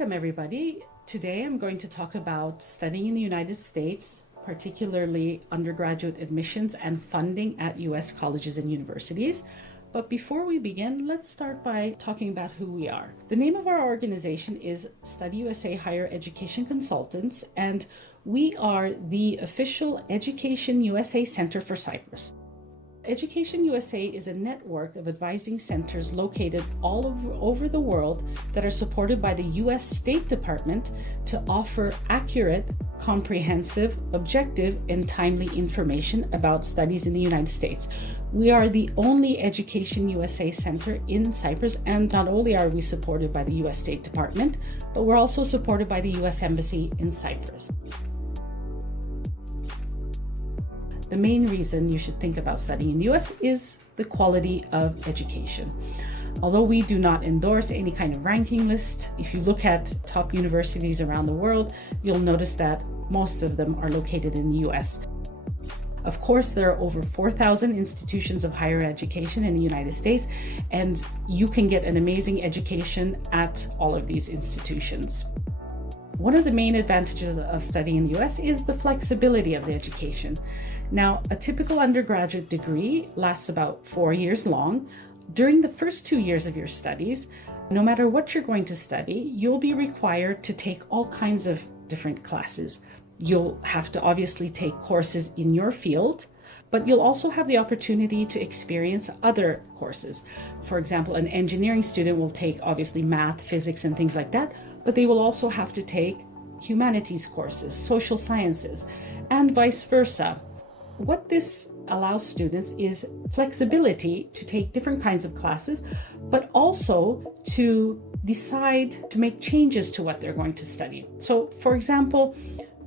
Welcome everybody. Today I'm going to talk about studying in the United States, particularly undergraduate admissions and funding at US colleges and universities. But before we begin, let's start by talking about who we are. The name of our organization is StudyUSA Higher Education Consultants, and we are the official EducationUSA Center for Cyprus. EducationUSA is a network of advising centers located all over the world that are supported by the US State Department to offer accurate, comprehensive, objective, and timely information about studies in the United States. We are the only EducationUSA center in Cyprus, and not only are we supported by the US State Department, but we're also supported by the US Embassy in Cyprus. The main reason you should think about studying in the US is the quality of education. Although we do not endorse any kind of ranking list, if you look at top universities around the world, you'll notice that most of them are located in the US. Of course, there are over 4,000 institutions of higher education in the United States, and you can get an amazing education at all of these institutions. One of the main advantages of studying in the US is the flexibility of the education. Now, a typical undergraduate degree lasts about 4 years long. During the first 2 years of your studies, no matter what you're going to study, you'll be required to take all kinds of different classes. You'll have to obviously take courses in your field, but you'll also have the opportunity to experience other courses. For example, an engineering student will take obviously math, physics, and things like that, but they will also have to take humanities courses, social sciences, and vice versa. What this allows students is flexibility to take different kinds of classes, but also to decide to make changes to what they're going to study. So, for example,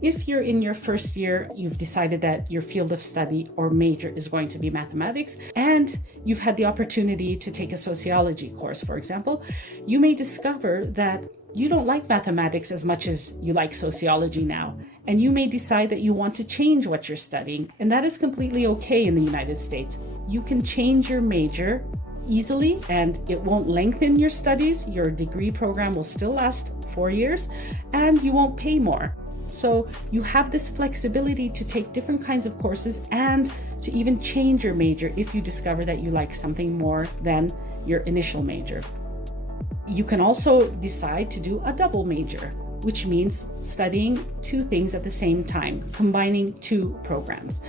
if you're in your first year, you've decided that your field of study or major is going to be mathematics, and you've had the opportunity to take a sociology course, for example, you may discover that you don't like mathematics as much as you like sociology now, and you may decide that you want to change what you're studying, and that is completely okay in the United States. You can change your major easily, and it won't lengthen your studies. Your degree program will still last 4 years, and you won't pay more. So you have this flexibility to take different kinds of courses and to even change your major if you discover that you like something more than your initial major. You can also decide to do a double major, which means studying 2 things at the same time, combining 2 programs.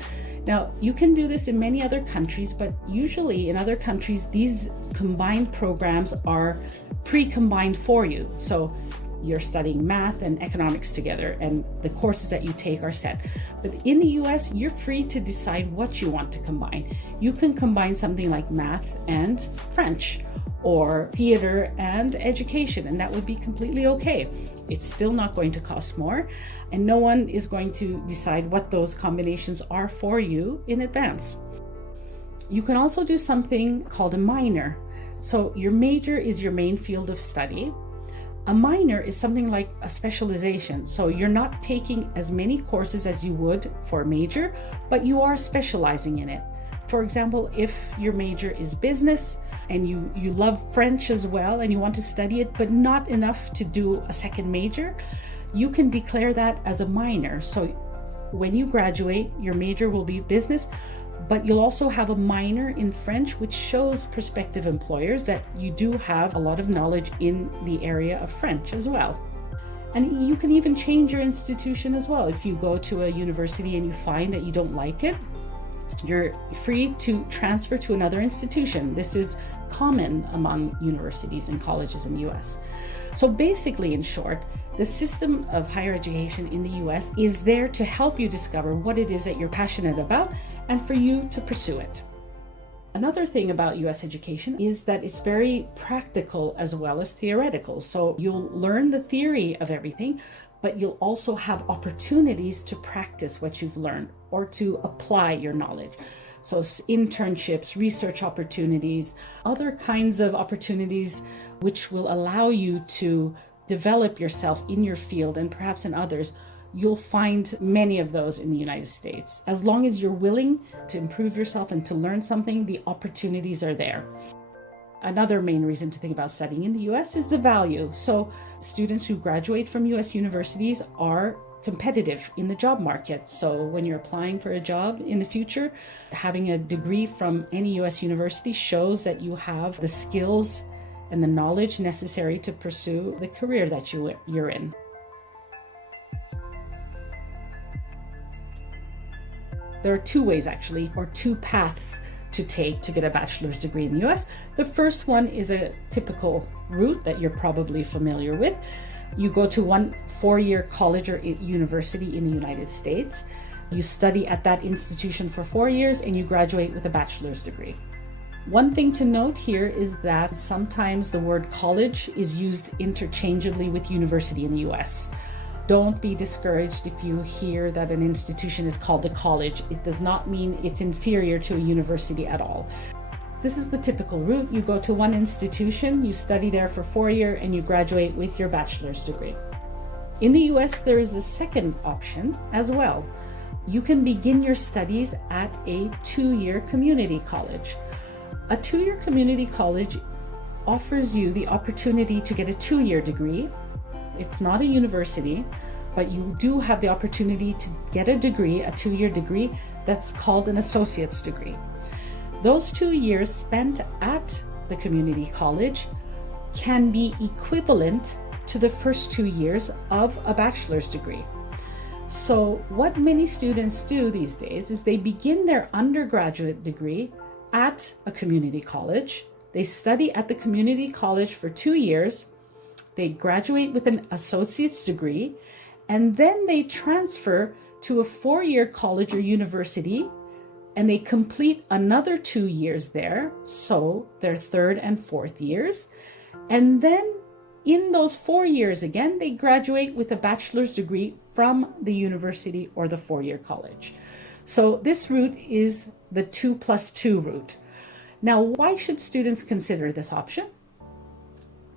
Now, you can do this in many other countries, but usually in other countries, these combined programs are pre-combined for you. So you're studying math and economics together, and the courses that you take are set. But in the US, you're free to decide what you want to combine. You can combine something like math and French, or theater and education, and that would be completely okay. It's still not going to cost more, and no one is going to decide what those combinations are for you in advance. You can also do something called a minor. So your major is your main field of study. A minor is something like a specialization. So you're not taking as many courses as you would for a major, but you are specializing in it. For example, if your major is business and you love French as well and you want to study it, but not enough to do a second major, you can declare that as a minor. So when you graduate, your major will be business, but you'll also have a minor in French, which shows prospective employers that you do have a lot of knowledge in the area of French as well. And you can even change your institution as well. If you go to a university and you find that you don't like it, you're free to transfer to another institution. This is common among universities and colleges in the US. So basically, in short, the system of higher education in the US is there to help you discover what it is that you're passionate about and for you to pursue it. Another thing about US education is that it's very practical as well as theoretical. So you'll learn the theory of everything, but you'll also have opportunities to practice what you've learned or to apply your knowledge. So internships, research opportunities, other kinds of opportunities which will allow you to develop yourself in your field and perhaps in others. You'll find many of those in the United States. As long as you're willing to improve yourself and to learn something, the opportunities are there. Another main reason to think about studying in the US is the value. So students who graduate from US universities are competitive in the job market. So when you're applying for a job in the future, having a degree from any US university shows that you have the skills and the knowledge necessary to pursue the career that you're in. There are two ways actually, or two paths to take to get a bachelor's degree in the US. The first one is a typical route that you're probably familiar with. You go to one 4-year college or university in the United States. You study at that institution for 4 years and you graduate with a bachelor's degree. One thing to note here is that sometimes the word college is used interchangeably with university in the US. Don't be discouraged if you hear that an institution is called a college. It does not mean it's inferior to a university at all. This is the typical route. You go to one institution, you study there for 4 years, and you graduate with your bachelor's degree. In the US, there is a second option as well. You can begin your studies at a 2-year community college. A 2-year community college offers you the opportunity to get a 2-year degree. It's not a university, but you do have the opportunity to get a degree, a 2-year degree, that's called an associate's degree. Those 2 years spent at the community college can be equivalent to the first 2 years of a bachelor's degree. So what many students do these days is they begin their undergraduate degree at a community college. They study at the community college for 2 years. They graduate with an associate's degree, and then they transfer to a 4-year college or university, and they complete another 2 years there, so their 3rd and 4th years. And then in those 4 years again, they graduate with a bachelor's degree from the university or the 4-year college. So this route is the 2+2 route. Now, why should students consider this option?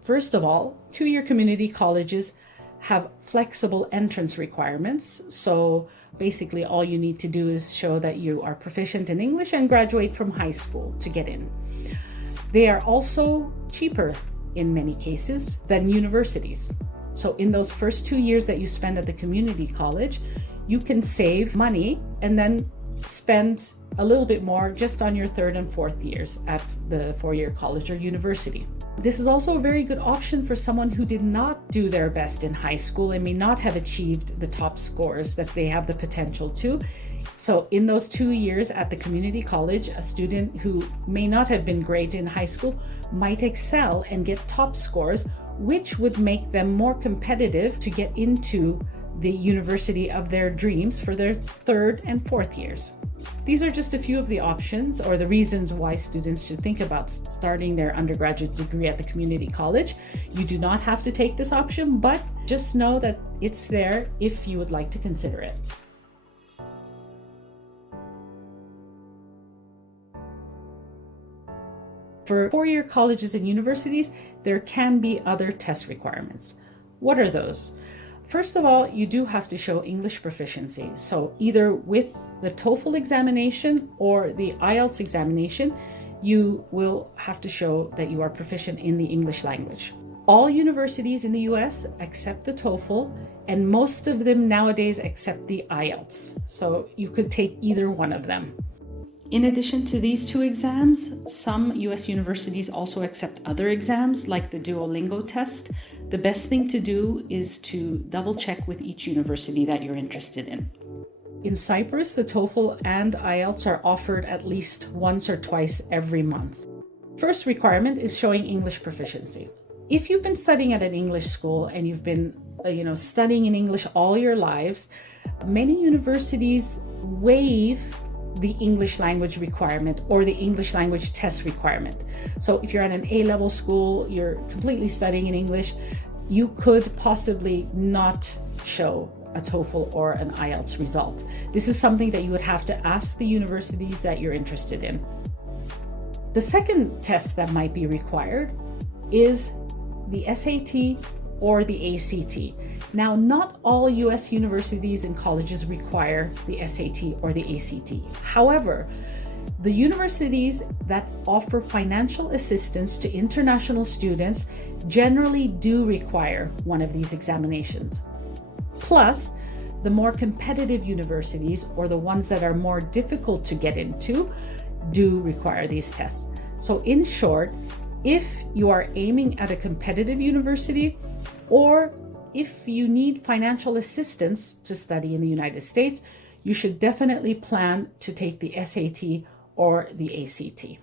First of all, 2-year community colleges have flexible entrance requirements. So basically all you need to do is show that you are proficient in English and graduate from high school to get in. They are also cheaper in many cases than universities. So in those first 2 years that you spend at the community college, you can save money and then spend a little bit more just on your 3rd and 4th years at the 4-year college or university. This is also a very good option for someone who did not do their best in high school and may not have achieved the top scores that they have the potential to. So in those 2 years at the community college, a student who may not have been great in high school might excel and get top scores, which would make them more competitive to get into the university of their dreams for their 3rd and 4th years. These are just a few of the options or the reasons why students should think about starting their undergraduate degree at the community college. You do not have to take this option, but just know that it's there if you would like to consider it. For 4-year colleges and universities, there can be other test requirements. What are those? First of all, you do have to show English proficiency. So either with the TOEFL examination or the IELTS examination, you will have to show that you are proficient in the English language. All universities in the US accept the TOEFL, and most of them nowadays accept the IELTS. So you could take either one of them. In addition to these 2 exams, some US universities also accept other exams like the Duolingo test. The best thing to do is to double check with each university that you're interested in. In Cyprus, the TOEFL and IELTS are offered at least once or twice every month. First requirement is showing English proficiency. If you've been studying at an English school and you've been studying in English all your lives, many universities waive the English language requirement or the English language test requirement. So if you're at an A-level school, you're completely studying in English, you could possibly not show a TOEFL or an IELTS result. This is something that you would have to ask the universities that you're interested in. The second test that might be required is the SAT or the ACT. Now, not all US universities and colleges require the SAT or the ACT. However, The universities that offer financial assistance to international students generally do require one of these examinations. Plus, the more competitive universities, or the ones that are more difficult to get into, do require these tests. So in short, if you are aiming at a competitive university, or if you need financial assistance to study in the United States, you should definitely plan to take the SAT or the ACT.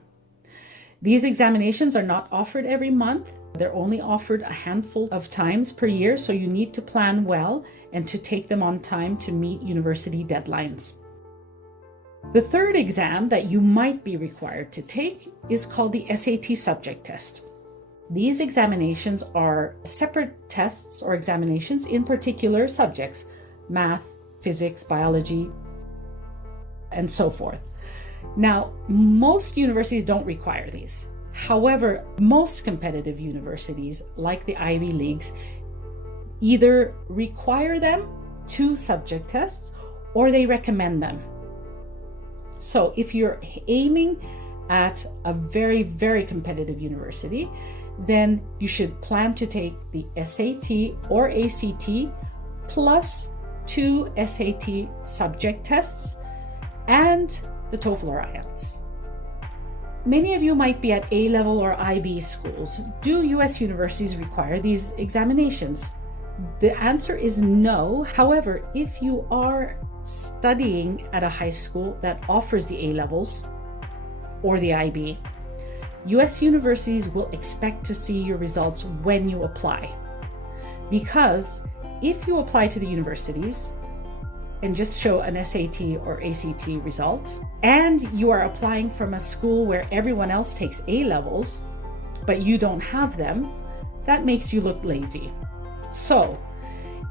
These examinations are not offered every month. They're only offered a handful of times per year, so you need to plan well and to take them on time to meet university deadlines. The third exam that you might be required to take is called the SAT subject test. These examinations are separate tests or examinations in particular subjects: math, physics, biology, and so forth. Now, most universities don't require these. However, most competitive universities, like the Ivy Leagues, either require them, 2 subject tests, or they recommend them. So if you're aiming at a very, very competitive university, then you should plan to take the SAT or ACT plus 2 SAT subject tests and the TOEFL or IELTS. Many of you might be at A-level or IB schools. Do US universities require these examinations? The answer is no. However, if you are studying at a high school that offers the A-levels or the IB, US universities will expect to see your results when you apply. Because if you apply to the universities and just show an SAT or ACT result, and you are applying from a school where everyone else takes A-levels, but you don't have them, that makes you look lazy. So,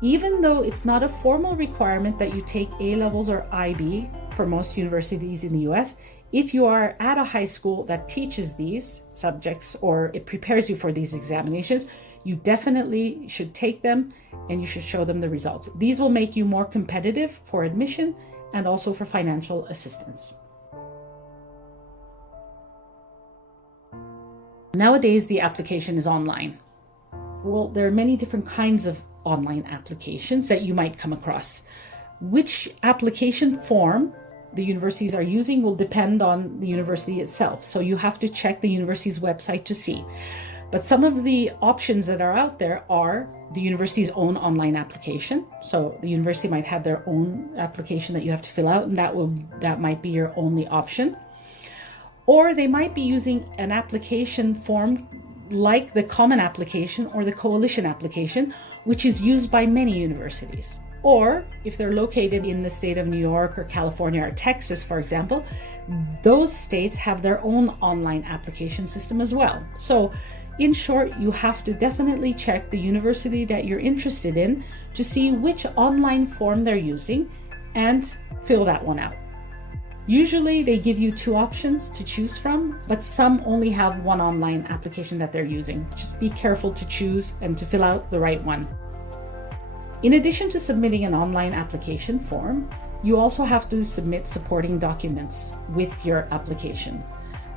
even though it's not a formal requirement that you take A-levels or IB for most universities in the US, if you are at a high school that teaches these subjects or it prepares you for these examinations, you definitely should take them and you should show them the results. These will make you more competitive for admission and also for financial assistance. Nowadays, the application is online. Well, there are many different kinds of online applications that you might come across. Which application form the universities are using will depend on the university itself. So you have to check the university's website to see. But some of the options that are out there are the university's own online application. So the university might have their own application that you have to fill out, and that might be your only option. Or they might be using an application form like the Common Application or the Coalition Application, which is used by many universities. Or if they're located in the state of New York or California or Texas, for example, those states have their own online application system as well. So in short, you have to definitely check the university that you're interested in to see which online form they're using and fill that one out. Usually they give you 2 options to choose from, but some only have one online application that they're using. Just be careful to choose and to fill out the right one. In addition to submitting an online application form, you also have to submit supporting documents with your application.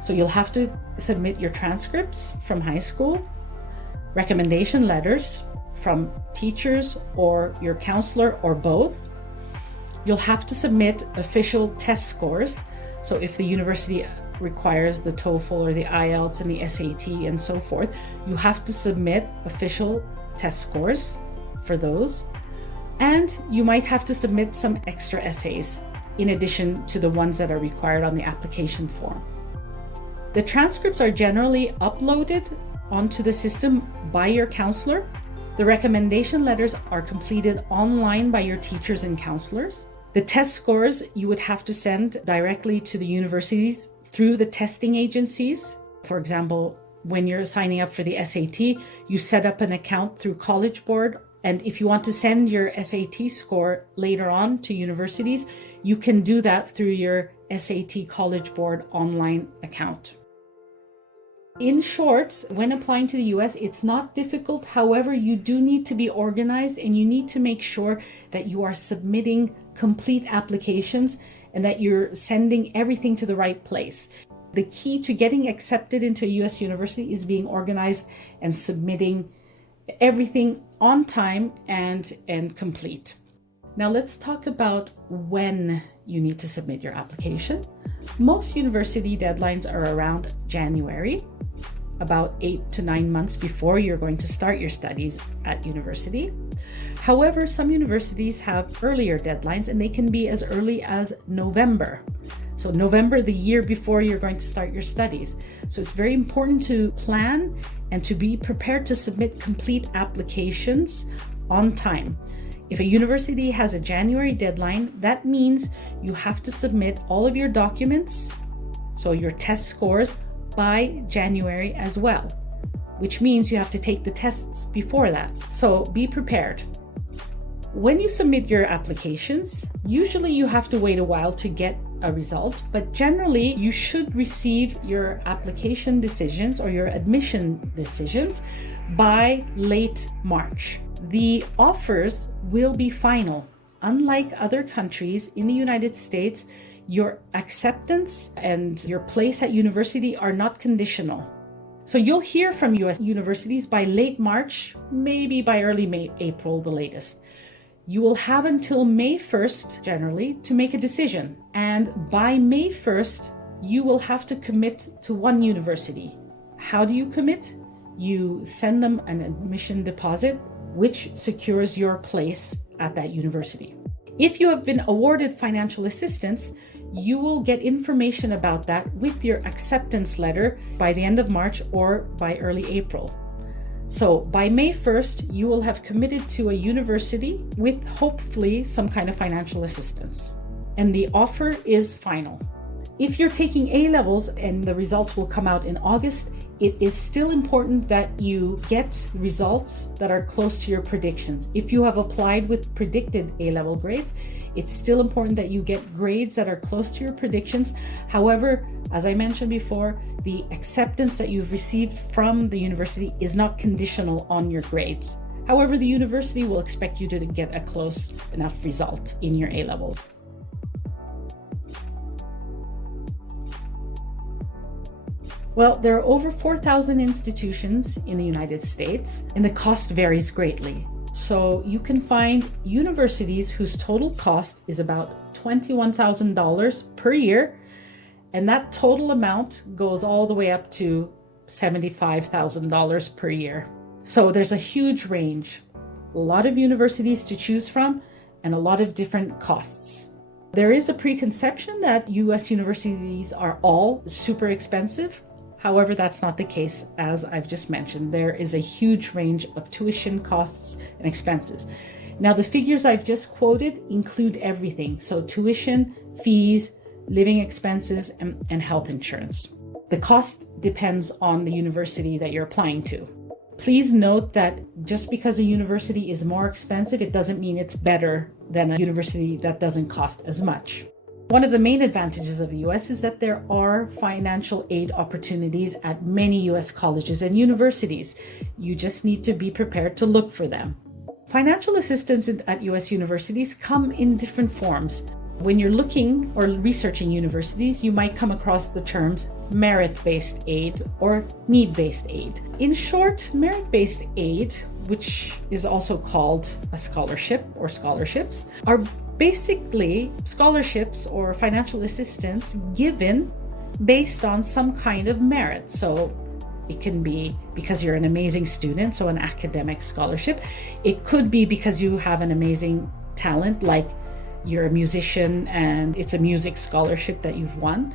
So you'll have to submit your transcripts from high school, recommendation letters from teachers or your counselor or both. You'll have to submit official test scores. So if the university requires the TOEFL or the IELTS and the SAT and so forth, you have to submit official test scores for those. And you might have to submit some extra essays in addition to the ones that are required on the application form. The transcripts are generally uploaded onto the system by your counselor. The recommendation letters are completed online by your teachers and counselors. The test scores you would have to send directly to the universities through the testing agencies. For example, when you're signing up for the SAT, you set up an account through College Board. And if you want to send your SAT score later on to universities, you can do that through your SAT College Board online account. In short, when applying to the US, it's not difficult. However, you do need to be organized and you need to make sure that you are submitting complete applications and that you're sending everything to the right place. The key to getting accepted into a US university is being organized and submitting everything on time and complete. Now let's talk about when you need to submit your application. Most university deadlines are around January, about 8 to 9 months before you're going to start your studies at university. However, some universities have earlier deadlines and they can be as early as November. So November, the year before you're going to start your studies. So it's very important to plan and to be prepared to submit complete applications on time. If a university has a January deadline, that means you have to submit all of your documents, so your test scores, by January as well, which means you have to take the tests before that. So be prepared. When you submit your applications, usually you have to wait a while to get a result, but generally you should receive your application decisions or your admission decisions by late March. The offers will be final. Unlike other countries in the United States, your acceptance and your place at university are not conditional. So you'll hear from US universities by late March, maybe by early May, April, the latest. You will have until May 1st, generally, to make a decision. And by May 1st, you will have to commit to one university. How do you commit? You send them an admission deposit, which secures your place at that university. If you have been awarded financial assistance, you will get information about that with your acceptance letter by the end of March or by early April. So by May 1st, you will have committed to a university with hopefully some kind of financial assistance. And the offer is final. If you're taking A-levels and the results will come out in August, it is still important that you get results that are close to your predictions. If you have applied with predicted A-level grades, it's still important that you get grades that are close to your predictions. However, as I mentioned before, the acceptance that you've received from the university is not conditional on your grades. However, the university will expect you to get a close enough result in your A-level. Well, there are over 4,000 institutions in the United States, and the cost varies greatly. So you can find universities whose total cost is about $21,000 per year, and that total amount goes all the way up to $75,000 per year. So there's a huge range, a lot of universities to choose from, and a lot of different costs. There is a preconception that US universities are all super expensive. However, that's not the case, as I've just mentioned. There is a huge range of tuition costs and expenses. Now, the figures I've just quoted include everything. So tuition, fees, living expenses, and health insurance. The cost depends on the university that you're applying to. Please note that just because a university is more expensive, it doesn't mean it's better than a university that doesn't cost as much. One of the main advantages of the US is that there are financial aid opportunities at many US colleges and universities. You just need to be prepared to look for them. Financial assistance at US universities come in different forms. When you're looking or researching universities, you might come across the terms merit-based aid or need-based aid. In short, merit-based aid, which is also called a scholarship or scholarships, are basically scholarships or financial assistance given based on some kind of merit. So it can be because you're an amazing student, so an academic scholarship. It could be because you have an amazing talent, like you're a musician and it's a music scholarship that you've won.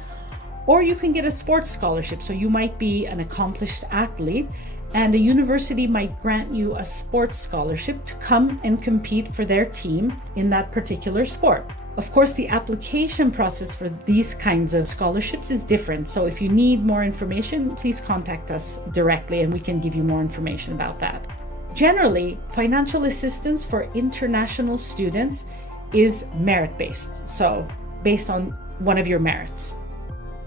Or you can get a sports scholarship. So you might be an accomplished athlete and a university might grant you a sports scholarship to come and compete for their team in that particular sport. Of course, the application process for these kinds of scholarships is different. So if you need more information, please contact us directly and we can give you more information about that. Generally, financial assistance for international students is merit-based, so based on one of your merits.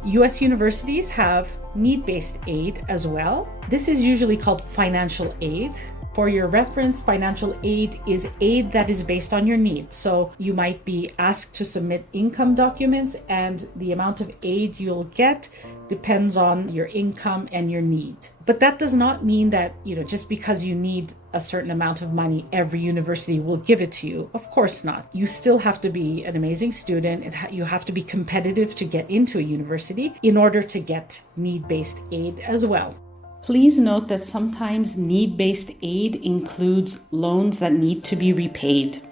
US universities have need-based aid as well. This is usually called financial aid. For your reference, financial aid is aid that is based on your need. So you might be asked to submit income documents, and the amount of aid you'll get depends on your income and your need. But that does not mean that, just because you need a certain amount of money, every university will give it to you. Of course not. You still have to be an amazing student. You have to be competitive to get into a university in order to get need-based aid as well. Please note that sometimes need-based aid includes loans that need to be repaid.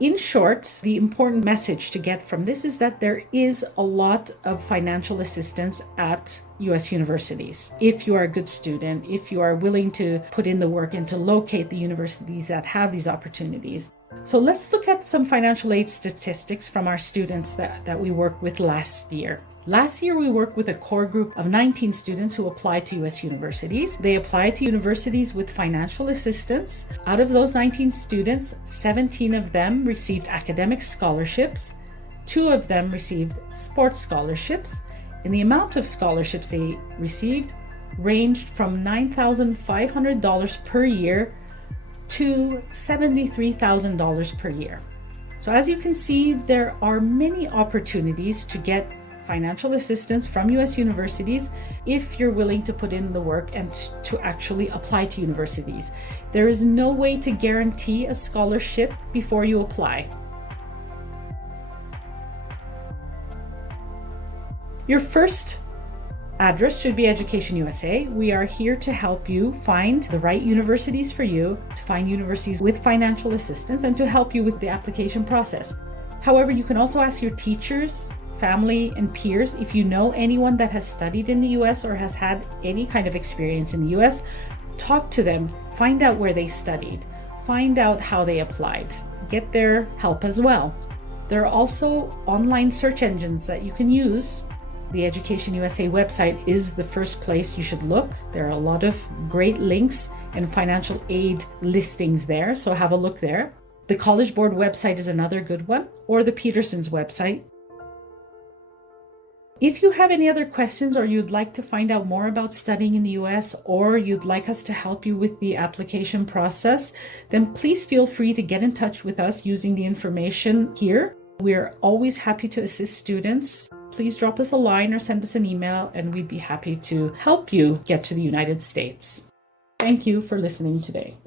In short, the important message to get from this is that there is a lot of financial assistance at US universities. If you are a good student, if you are willing to put in the work and to locate the universities that have these opportunities. So let's look at some financial aid statistics from our students that we worked with last year. Last year, we worked with a core group of 19 students who applied to US universities. They applied to universities with financial assistance. Out of those 19 students, 17 of them received academic scholarships. 2 of them received sports scholarships. And the amount of scholarships they received ranged from $9,500 per year to $73,000 per year. So as you can see, there are many opportunities to get financial assistance from US universities if you're willing to put in the work and to actually apply to universities. There is no way to guarantee a scholarship before you apply. Your first address should be EducationUSA. We are here to help you find the right universities for you, to find universities with financial assistance, and to help you with the application process. However, you can also ask your teachers, family, and peers if you know anyone that has studied in the US or has had any kind of experience in the US. Talk to them, find out where they studied, find out how they applied, get their help as well. There are also online search engines that you can use. The EducationUSA website is the first place you should look. There are a lot of great links and financial aid listings there, so have a look there. The College Board website is another good one, or the Peterson's website. If you have any other questions, or you'd like to find out more about studying in the US, or you'd like us to help you with the application process, then please feel free to get in touch with us using the information here. We're always happy to assist students. Please drop us a line or send us an email, and we'd be happy to help you get to the United States. Thank you for listening today.